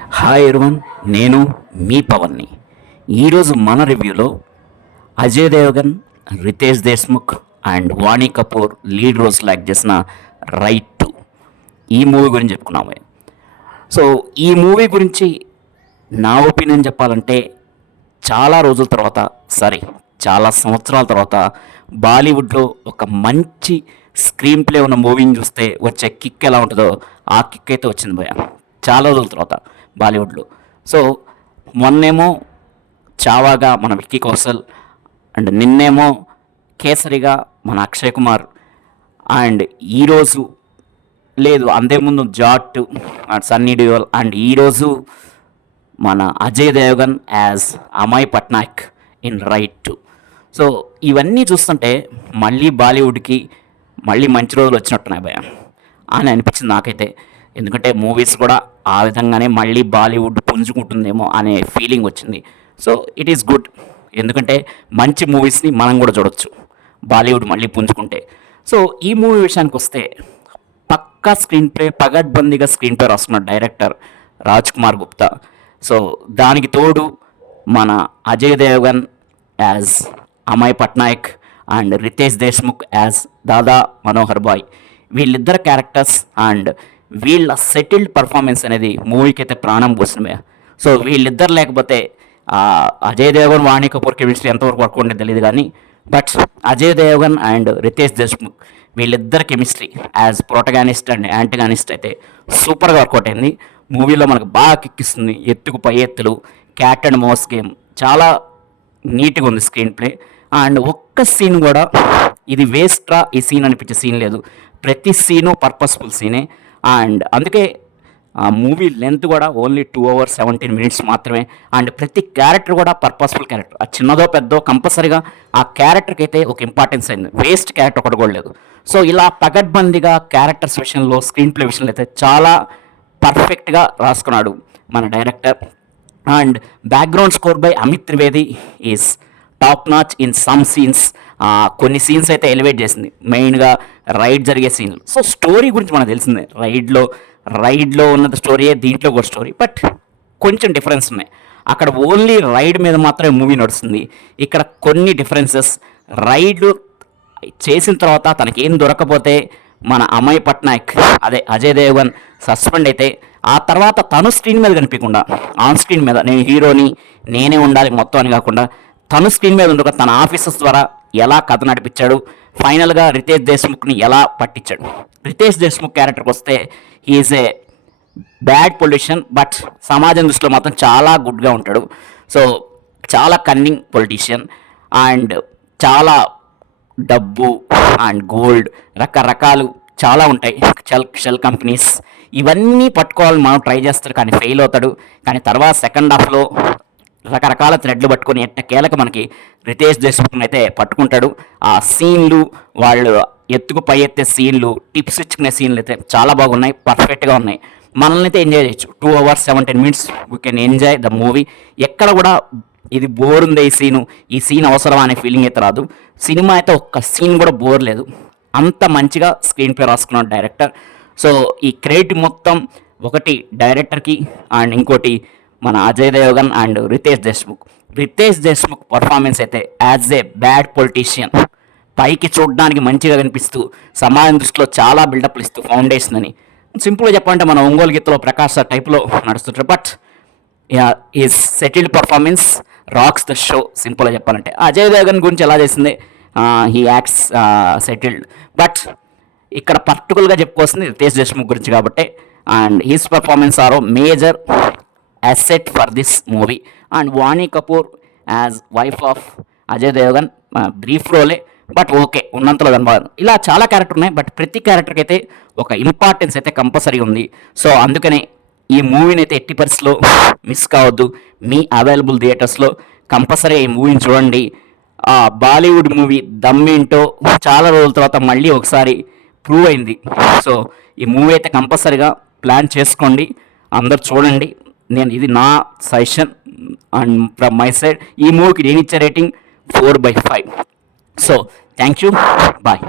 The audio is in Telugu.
హాయ్ ఎవ్రీవన్, నేను మీ పవన్ని. ఈరోజు మన రివ్యూలో అజయ్ దేవగన్, రితేష్ దేశ్ముఖ్ అండ్ వాణి కపూర్ లీడ్ రోల్స్లో యాక్ట్ చేసిన రైట్ టు ఈ మూవీ గురించి చెప్పుకున్నాము. సో ఈ మూవీ గురించి నా ఒపీనియన్ చెప్పాలంటే చాలా రోజుల తర్వాత, చాలా సంవత్సరాల తర్వాత బాలీవుడ్లో ఒక మంచి స్క్రీన్ ప్లే ఉన్న మూవీని చూస్తే వచ్చే కిక్ ఎలా ఉంటుందో ఆ కిక్ అయితే వచ్చింది భయ చాలా రోజుల తర్వాత బాలీవుడ్లో. సో మొన్నేమో చావాగా మన విక్కీ కౌశల్, అండ్ నిన్నేమో కేసరిగా మన అక్షయ్ కుమార్, అండ్ ఈరోజు లేదు అంతేముందు జాట్ అండ్ సన్నీ డియోల్, అండ్ ఈరోజు మన Ajay Devgan as Amay Patnaik in Raid two. So ఇవన్నీ చూస్తుంటే మళ్ళీ బాలీవుడ్కి మళ్ళీ మంచి రోజులు వచ్చినట్టున్నాయి భయ అని అనిపించింది నాకైతే. ఎందుకంటే మూవీస్ కూడా ఆ విధంగానే మళ్ళీ బాలీవుడ్ పుంజుకుంటుందేమో అనే ఫీలింగ్ వచ్చింది. సో ఇట్ ఈస్ గుడ్, ఎందుకంటే మంచి మూవీస్ని మనం కూడా చూడొచ్చు బాలీవుడ్ మళ్ళీ పుంజుకుంటే. సో ఈ మూవీ విషయానికి వస్తే పక్కా స్క్రీన్ ప్లే, పగడ్బందీగా స్క్రీన్ ప్లే రాసుకున్న డైరెక్టర్ రాజ్ కుమార్ గుప్తా. సో దానికి తోడు మన Ajay Devgan as Amay Patnaik and Riteish Deshmukh as Dada Manohar Bhai, వీళ్ళిద్దరు క్యారెక్టర్స్ అండ్ వీళ్ళ సెటిల్డ్ పర్ఫార్మెన్స్ అనేది మూవీకి అయితే ప్రాణం పోసినమే. సో వీళ్ళిద్దరు లేకపోతే అజయ్ దేవగన్, వాణి కపూర్ కెమిస్ట్రీ ఎంతవరకు వర్క్ ఉండేది తెలియదు కానీ, బట్ అజయ్ దేవగన్ అండ్ రితేష్ దేశ్ముఖ్ వీళ్ళిద్దరు chemistry as protagonist and antagonist అయితే సూపర్గా వర్కౌట్ అయింది. మూవీలో మనకు బాగా కిక్కిస్తుంది, ఎత్తుకు పై ఎత్తులు, క్యాట్ అండ్ మౌస్ గేమ్, చాలా నీట్గా ఉంది స్క్రీన్ ప్లే. అండ్ ఒక్క సీన్ కూడా ఇది వేస్ట్రా ఈ సీన్ అనిపించే సీన్ లేదు, ప్రతి సీను పర్పస్ఫుల్ సీనే. అండ్ అందుకే ఆ మూవీ లెంత్ కూడా ఓన్లీ 2 hours 17 minutes మాత్రమే. అండ్ ప్రతి క్యారెక్టర్ కూడా పర్పస్ఫుల్ క్యారెక్టర్, ఆ చిన్నదో పెద్దో కంపల్సరీగా ఆ క్యారెక్టర్కి అయితే ఒక ఇంపార్టెన్స్ అయింది, వేస్ట్ క్యారెక్టర్ ఒకటి కూడా లేదు. సో ఇలా పగడ్బందీగా క్యారెక్టర్స్ విషయంలో, స్క్రీన్ ప్లే విషయంలో అయితే చాలా పర్ఫెక్ట్గా రాసుకున్నాడు మన director. And background score by Amit Trivedi is top notch in some scenes. కొన్ని సీన్స్ అయితే ఎలివేట్ చేసింది, మెయిన్గా రైడ్ జరిగే సీన్లు. సో స్టోరీ గురించి మనకు తెలిసిందే, రైడ్లో ఉన్నది స్టోరీయే దీంట్లో కూడా స్టోరీ, బట్ కొంచెం డిఫరెన్స్ ఉన్నాయి. అక్కడ ఓన్లీ రైడ్ మీద మాత్రమే మూవీ నడుస్తుంది, ఇక్కడ కొన్ని డిఫరెన్సెస్. రైడ్ చేసిన తర్వాత తనకేం దొరకపోతే మన అమయ్ పట్నాయక్ అదే అజయ్ దేవగన్ సస్పెండ్ అయితే, ఆ తర్వాత తను స్క్రీన్ మీద కనిపించకుండా ఆన్ స్క్రీన్ మీద నేను హీరోని, నేనే ఉండాలి మొత్తం అని కాకుండా తను స్క్రీన్ మీద ఉండక తన ఆఫీసర్స్ ద్వారా ఎలా కథ నడిపించాడు, ఫైనల్గా రితేష్ దేశ్ముఖ్ని ఎలా పట్టించాడు. రితేష్ దేశ్ముఖ్ క్యారెక్టర్కి వస్తే he's a bad politician, but సమాజం దృష్టిలో మాత్రం చాలా గుడ్గా ఉంటాడు. సో చాలా కన్నింగ్ పొలిటీషియన్, అండ్ చాలా డబ్బు అండ్ గోల్డ్ రకరకాలు చాలా ఉంటాయి, షెల్ కంపెనీస్ ఇవన్నీ పట్టుకోవాలని మనం ట్రై చేస్తాడు కానీ ఫెయిల్ అవుతాడు. కానీ తర్వాత సెకండ్ హాఫ్లో రకరకాల థ్రెడ్లు పట్టుకొని ఎట్టకేలకు మనకి రితేష్ దేశ్ముఖ్ని అయితే పట్టుకుంటాడు. ఆ సీన్లు, వాళ్ళు ఎత్తుకు పై ఎత్తే సీన్లు, టిప్స్ ఇచ్చుకునే సీన్లు అయితే చాలా బాగున్నాయి, పర్ఫెక్ట్గా ఉన్నాయి. మనల్ని అయితే ఎంజాయ్ చేయొచ్చు. 2 hours 17 minutes we can enjoy the movie. ఎక్కడ కూడా ఇది బోర్ ఉంది ఈ సీన్ అవసరమా అనే ఫీలింగ్ అయితే రాదు. సినిమా అయితే ఒక్క సీన్ కూడా బోర్ లేదు, అంత మంచిగా స్క్రీన్ ప్లే రాసుకున్నాడు డైరెక్టర్. సో ఈ క్రెడిట్ మొత్తం ఒకటి డైరెక్టర్కి అండ్ ఇంకోటి మన అజయ్ దేవగన్ అండ్ రితేష్ దేశ్ముఖ్ పర్ఫార్మెన్స్ అయితే యాజ్ ఏ బ్యాడ్ పొలిటీషియన్, పైకి చూడడానికి మంచిగా కనిపిస్తూ సమాజం దృష్టిలో చాలా బిల్డప్లు ఇస్తూ ఫౌండేషన్ అని సింపుల్గా చెప్పాలంటే మన ఒంగోలు గీతలో ప్రకాష్ సార్ టైప్లో నడుస్తుంటారు. But is settled performance rocks the show. సింపుల్గా చెప్పాలంటే అజయ్ దేవగన్ గురించి ఎలా చేసింది, హీ యాక్ట్స్ సెటిల్డ్, బట్ ఇక్కడ పర్టికులర్గా చెప్పుకోవాల్సింది రితేష్ దేశ్ముఖ్ గురించి కాబట్టి. And his performance are major asset for this movie. And Vaani Kapoor as wife of Ajay Devgan, brief role but okay ఉన్నంతలో కనబడదు. ఇలా చాలా క్యారెక్టర్ ఉన్నాయి, బట్ ప్రతి క్యారెక్టర్కి అయితే ఒక ఇంపార్టెన్స్ అయితే కంపల్సరీ ఉంది. సో అందుకనే ఈ మూవీని అయితే ఎట్టి పరిస్థితిలో మిస్ కావద్దు. మీ అవైలబుల్ థియేటర్స్లో కంపల్సరీ ఈ మూవీని చూడండి. బాలీవుడ్ మూవీ దమ్మేంటో చాలా రోజుల తర్వాత మళ్ళీ ఒకసారి ప్రూవ్ అయింది. సో ఈ మూవీ అయితే కంపల్సరీగా ప్లాన్ చేసుకోండి, అందరు చూడండి. ఇది నా suggestion and from my side. ఈ మూవీకి నేను ఇచ్చే rating 4/5. So thank you, bye.